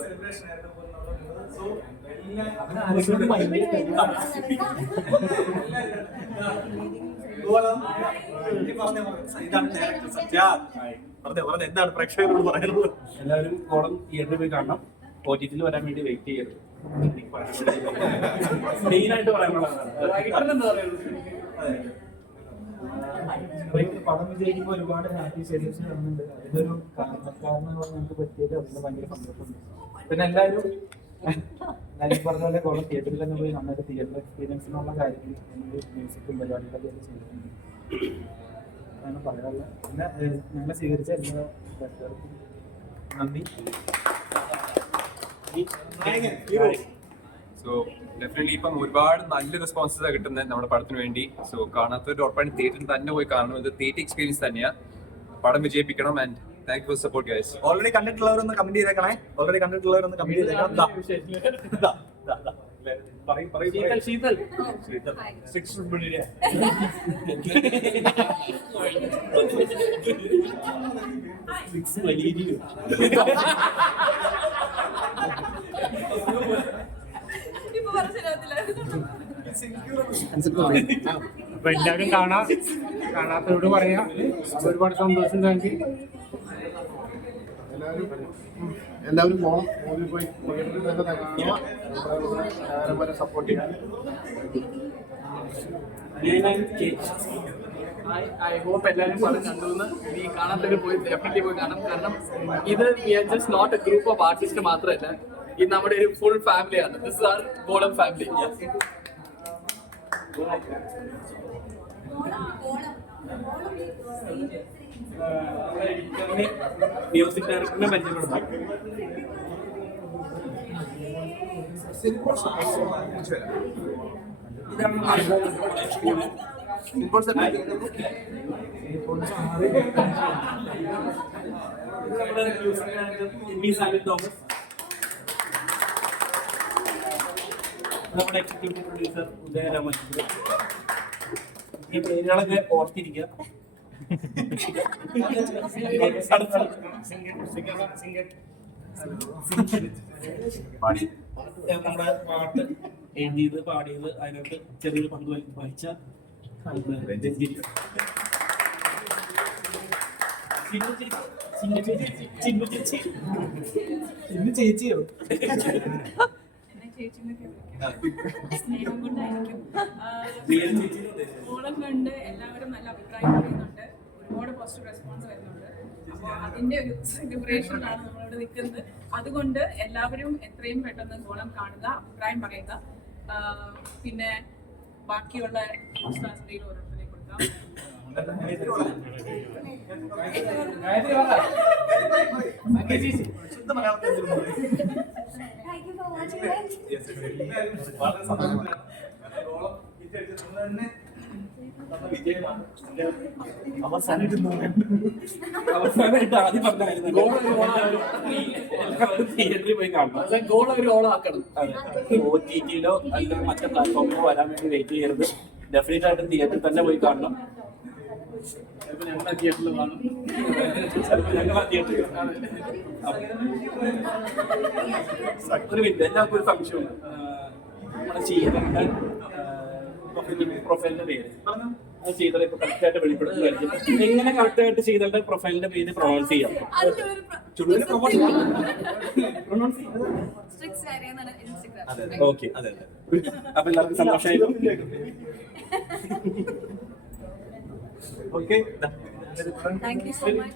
Celebration ആയിരുന്നു. So എന്താണ് പ്രേക്ഷകരോട് പറയുന്നത്? എല്ലാവരും കോളം തിയേറ്ററിൽ പോയി കാണണം. OTT വരാൻ വേണ്ടി വെയിറ്റ് ചെയ്യരുത്. മെയിനായിട്ട് പടം വിജയിക്കുമ്പോൾ ഒരുപാട് ഹാപ്പി ഷെയർസ് കാണുന്നുണ്ട്. അതിലൊരു കാരണം ഞങ്ങൾക്ക് പറ്റിയത് അതിന് ഭയങ്കര സന്തോഷമുണ്ട്. പിന്നെ എല്ലാവരും പറഞ്ഞ പോലെ കോളം തിയേറ്ററിൽ തന്നെ പോയി നന്നായിട്ട് തിയേറ്റർ എക്സ്പീരിയൻസിനുള്ള കാര്യങ്ങൾ മ്യൂസിക്കും പരിപാടികളൊക്കെ ചെയ്തിട്ടുണ്ട്. അതാണ് പറയാനുള്ളത്. പിന്നെ ഞങ്ങളെ സ്വീകരിച്ച എല്ലാ പ്രേക്ഷകർക്കും നന്ദി. സോ ഡെഫിനറ്റ്ലി ഇപ്പം ഒരുപാട് നല്ല റെസ്പോൺസസ് കിട്ടുന്നത് നമ്മുടെ പടത്തിന് വേണ്ടി. സോ കാണാത്തൊരു ഉറപ്പായിട്ട് തിയേറ്ററിൽ തന്നെ പോയി കാണണം. ഇത് തിയേറ്റർ എക്സ്പീരിയൻസ് തന്നെയാണ്. പടം വിജയിപ്പിക്കണം. And thank you for support guys. Already കണ്ടിട്ടുള്ളവരൊന്ന് കമന്റ് ചെയ്തേക്കണേ. കമന്റ് ചെയ്തേക്കണം. അപ്പൊ എല്ലാവരും കാണാത്തവരോട് പറയാം. ഒരുപാട് സന്തോഷം. Thank you. എല്ലാവരും പോകണം. മോളിൽ പോയി സപ്പോർട്ട് ചെയ്യാം. I hope എല്ലാവരും പടം കണ്ടുവന്ന് ഈ കാണാത്തവര് പോയി ഡെഫിനറ്റ്ലി പോയി കാണാം. കാരണം ഇത് just not a group of artist മാത്രമല്ല, ഇത് നമ്മുടെ ഒരു ഫുൾ ഫാമിലിയാണ്. ദിസ് ഇസ് आवर ഗോളം ഫാമിലി. മ്യൂസിക് ഡയറക്ടറിനെ പരിചയപ്പെടുത്താം. തോമസ്, നമ്മുടെ എക്സിക്യൂട്ടീവ് പ്രൊഡ്യൂസർ ഉദയരാമചന്ദ്രൻ. ഈ പേരുകളൊക്കെ ഓർത്തിരിക്കുക. നമ്മുടെ പാട്ട് എഴുതിയത് പാടിയത് അതിനകത്ത് ചെറിയൊരു പങ്ക് വഹിച്ച ചേച്ചിയോ? സ്നേഹം കൊണ്ടായിരിക്കും. ഓണം കണ്ട് എല്ലാവരും നല്ല അഭിപ്രായം പറയുന്നുണ്ട്. ഒരുപാട് പോസിറ്റീവ് റെസ്പോൺസ് വരുന്നുണ്ട്. അപ്പോൾ അതിന്റെ ഒരു സെലിബ്രേഷനിലാണ് നമ്മളിവിടെ നിൽക്കുന്നത്. അതുകൊണ്ട് എല്ലാവരും എത്രയും പെട്ടെന്ന് ഓണം കാണുക, അഭിപ്രായം പറയുക. പിന്നെ ബാക്കിയുള്ള ഓരോരുത്തരെ കൊടുക്കാം. അവസാനമായിട്ട് ആദ്യം പറഞ്ഞായിരുന്നു തിയേറ്ററിൽ പോയി കാണണം. ഗോൾ ഒരു ഓളാക്കണം. OTT-ലോ അല്ലെങ്കിൽ മറ്റു പ്ലാറ്റ്ഫോമിലോ വരാൻ വേണ്ടി വെയിറ്റ് ചെയ്യരുത്. ഡെഫിനറ്റ് ആയിട്ടും തിയേറ്ററിൽ തന്നെ പോയി കാണണം. ഞങ്ങളുടെ തിയേറ്ററിൽ കാണും. ഒരു മിനിറ്റ്, എല്ലാവർക്കും ഒരു സംശയമുണ്ട്. നമ്മളെ ചെയ്യുന്ന പ്രൊഫൈലിന്റെ പേര് ചെയ്തത് ഇപ്പൊ കറക്റ്റായിട്ട് വെളിപ്പെടുത്തുമായിരിക്കും. എങ്ങനെ കറക്റ്റായിട്ട് ചെയ്തവരുടെ പ്രൊഫൈലിന്റെ പേര് പ്രൊണൗൺസ് ചെയ്യാം? ഓക്കെ, അപ്പൊ എല്ലാവർക്കും സന്തോഷമായിരുന്നു. Okay, Thank you so much.